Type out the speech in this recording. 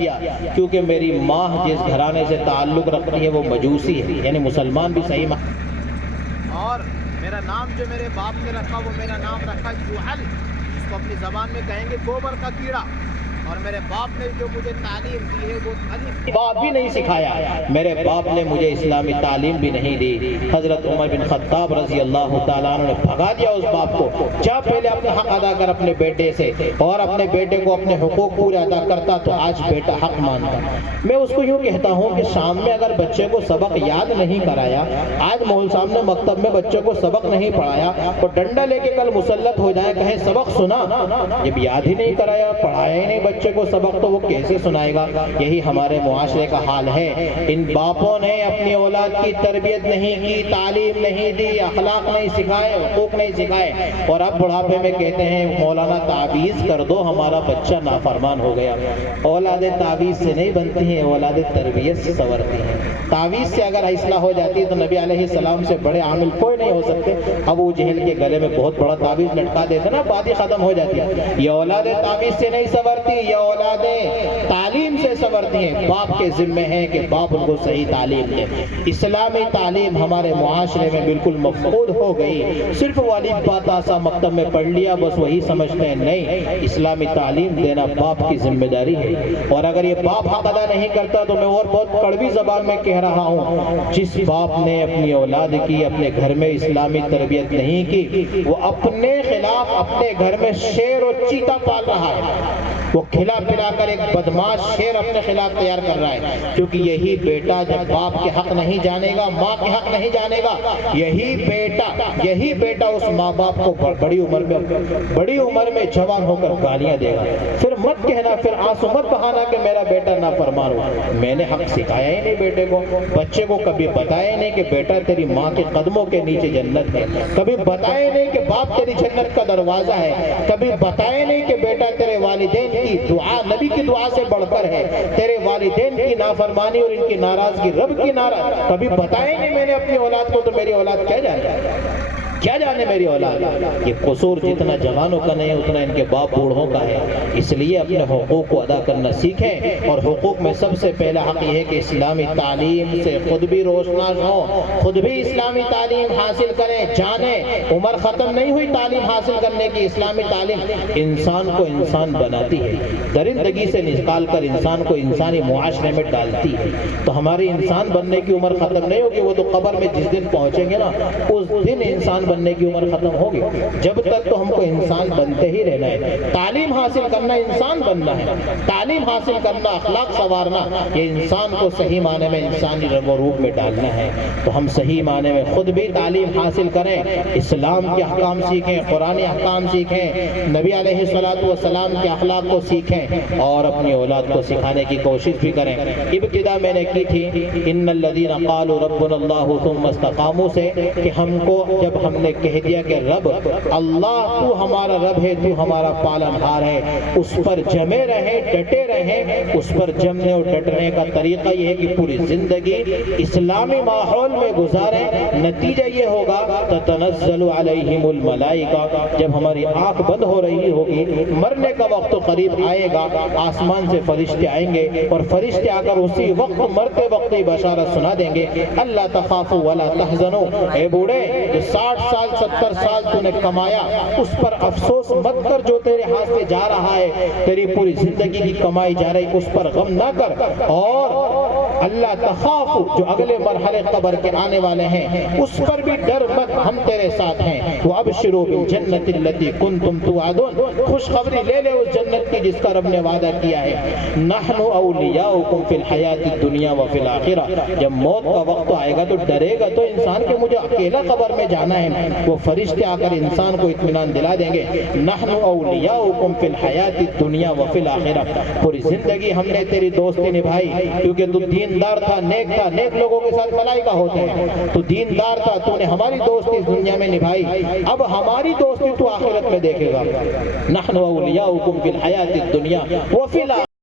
کیا کیونکہ میری ماں جس گھرانے سے تعلق رکھتی ہے وہ مجوسی ہے، یعنی مسلمان بھی صحیح اور میرا نام جو میرے باپ نے رکھا وہ میرا نام رکھا جوہل، جس کو اپنی زبان میں کہیں گے گوبر کا کیڑا، اور میرے باپ نے جو مجھے تعلیم دی ہے وہ باپ بھی نہیں سکھایا، میرے باپ نے مجھے اسلامی تعلیم بھی نہیں دی۔ حضرت عمر بن خطاب رضی اللہ تعالیٰ عنہ نے بھگا دیا اس باپ کو، جا پہلے اپنے حق ادا کر اپنے بیٹے سے، اور اپنے بیٹے کو اپنے حقوق پورے ادا کرتا تو آج بیٹا حق مانتا۔ میں اس کو یوں کہتا ہوں کہ شام میں اگر بچے کو سبق یاد نہیں کرایا، آج مول صاحب نے مکتب میں بچے کو سبق نہیں پڑھایا تو ڈنڈا لے کے کل مسلط ہو جائے، کہیں سبق سنا، جب یاد ہی نہیں کرایا، پڑھایا ہی نہیں بچے کو سبق تو وہ کیسے سنائے گا؟ یہی ہمارے معاشرے کا حال ہے۔ ان باپوں نے اپنی اولاد کی تربیت نہیں کی، تعلیم نہیں دی، اخلاق نہیں سکھائے، حقوق نہیں سکھائے، اور اب بڑھاپے میں کہتے ہیں مولانا تعویذ کر دو ہمارا بچہ نافرمان ہو گیا۔ اولاد تعویذ سے نہیں بنتی ہیں، اولاد تربیت سے سنورتی ہیں۔ تعویذ سے اگر اصلاح ہو جاتی ہے تو نبی علیہ السلام سے بڑے عامل کوئی نہیں ہو سکتے۔ ابو جہل کے گلے میں بہت بڑا تعویذ لٹکا دیتے نا، بات ہی ختم ہو جاتی ہے۔ یہ اولاد تعویذ سے نہیں سنورتی، یہ اولادیں تعلیم سے سنورتی ہیں۔ باپ کے ذمہ ہے کہ باپ ان کو صحیح تعلیم دے۔ اسلامی تعلیم ہمارے معاشرے میں بالکل مفقود ہو گئی، صرف والد باتاسا مکتب میں پڑھ لیا بس وہی سمجھتے ہیں، نہیں، اسلامی تعلیم دینا باپ کی ذمہ داری ہے۔ اور اگر یہ باپ حق ادا نہیں کرتا تو میں اور بہت کڑوی زبان میں کہہ رہا ہوں، جس باپ نے اپنی اولاد کی اپنے گھر میں اسلامی تربیت نہیں کی، وہ اپنے خلاف اپنے گھر میں شیر اور چیتا پال رہا ہے، وہ کھلا پلا کر ایک بدماش شیر اپنے خلاف تیار کر رہا ہے، کیونکہ یہی بیٹا جب باپ کے حق نہیں جانے گا، ماں کے حق نہیں جانے گا، یہی بیٹا اس ماں باپ کو بڑی عمر میں جوان ہو کر گالیاں دے گا۔ پھر مت کہنا، پھر آنسو مت بہانا کہ میرا بیٹا نافرمان ہوا، میں نے حق سکھایا ہی نہیں بیٹے کو، بچے کو کبھی بتایا نہیں کہ بیٹا تیری ماں کے قدموں کے نیچے جنت ہے، کبھی بتایا نہیں کہ باپ تیری جنت کا دروازہ ہے، کبھی بتایا نہیں کہ بیٹا تیرے والدین کی دعا نبی کی دعا سے بڑھ کر ہے، تیرے والدین کی نافرمانی اور ان کی ناراضگی رب کی ناراض، کبھی بتایا نہیں میں نے اپنی اولاد کو، تو میری اولاد کیا جانے میری اولاد۔ یہ قصور جتنا جوانوں کا نہیں اتنا ان کے باپ بوڑھوں کا ہے، اس لیے اپنے حقوق کو ادا کرنا سیکھیں، اور حقوق میں سب سے پہلا حق یہ ہے کہ اسلامی تعلیم سے خود بھی روشناس ہوں، خود بھی اسلامی تعلیم حاصل کریں، جانیں۔ عمر ختم نہیں ہوئی تعلیم حاصل کرنے کی، اسلامی تعلیم انسان کو انسان بناتی ہے، درندگی سے نکال کر انسان کو انسانی معاشرے میں ڈالتی ہے۔ تو ہماری انسان بننے کی عمر ختم نہیں ہوگی، وہ تو قبر میں جس دن پہنچیں گے نا اس دن انسان بننے کی عمر ختم ہوگی، جب تک تو ہم کو انسان بنتے ہی رہنا ہے۔ تعلیم حاصل کرنا انسان بننا ہے، تعلیم حاصل کرنا، اخلاق سنوارنا، یہ انسان کو صحیح معنی میں انسانی رنگ و روپ میں ڈالنا ہے۔ تو ہم صحیح معنی میں خود بھی تعلیم حاصل کریں، اسلام کے احکام سیکھیں، قرآنی احکام سیکھیں، نبی علیہ السلام کے اخلاق کو سیکھیں، اور اپنی اولاد کو سکھانے کی کوشش بھی کریں۔ ابتدا میں نے کی تھی ان الذین قالوا ربنا اللہ ثم استقاموا سے، کہ ہم کو جب ہم نے کہہ دیا کہ رب اللہ تو ہمارا رب ہے، تو ہمارا پالنہار ہے، اس پر جمے رہیں، ڈٹے رہیں۔ اس پر جمنے اور ڈٹنے کا طریقہ یہ ہے کہ پوری زندگی اسلامی ماحول میں گزاریں۔ نتیجہ یہ ہوگا تتنزل علیہم الملائکہ، جب ہماری آنکھ بند ہو رہی ہوگی، مرنے کا وقت قریب آئے گا، آسمان سے فرشتے آئیں گے، اور فرشتے آ کر اسی وقت مرتے وقت ہی بشارت سنا دیں گے، اللہ تخافوا ولا تحزنوا، اے بوڑھے جو 60 سال 70 سال تو نے کمایا اس پر افسوس مت کر، جو تیرے ہاتھ سے جا رہا ہے، تیری پوری زندگی کی کمائی جا رہی، اس پر غم نہ کر، اور اللہ تخافوا جو اگلے مرحلے قبر کے آنے والے ہیں اس پر بھی ڈر مت، ہم تیرے ساتھ ہیں۔ وابشروا بالجنۃ التي كنتم توعدون، خوشخبری لے لے اس جنت کی جس کا رب نے وعدہ کیا ہے۔ نحن اولیاؤکم فی الحیات الدنیا وفی الآخرہ، جب موت کا وقت آئے گا تو ڈرے گا تو انسان کہ مجھے اکیلا قبر میں جانا ہے، وہ فرشتے آ کر انسان کو اطمینان دلا دیں گے، نحن اولیاؤکم فی الحیات الدنیا وفی الآخرہ، پوری زندگی ہم نے تیری دوستی نبھائی، کیونکہ تو دیندار تھا، نیک لوگوں کے ساتھ ملائکہ ہوتے ہیں، تو دیندار تھا، تو نے ہماری دوستی اس دنیا میں نبھائی، اب ہماری دوستی تو آخرت میں دیکھے گا۔ نحن اولیاؤکم فی الحیات الدنیا وفی الآخرہ۔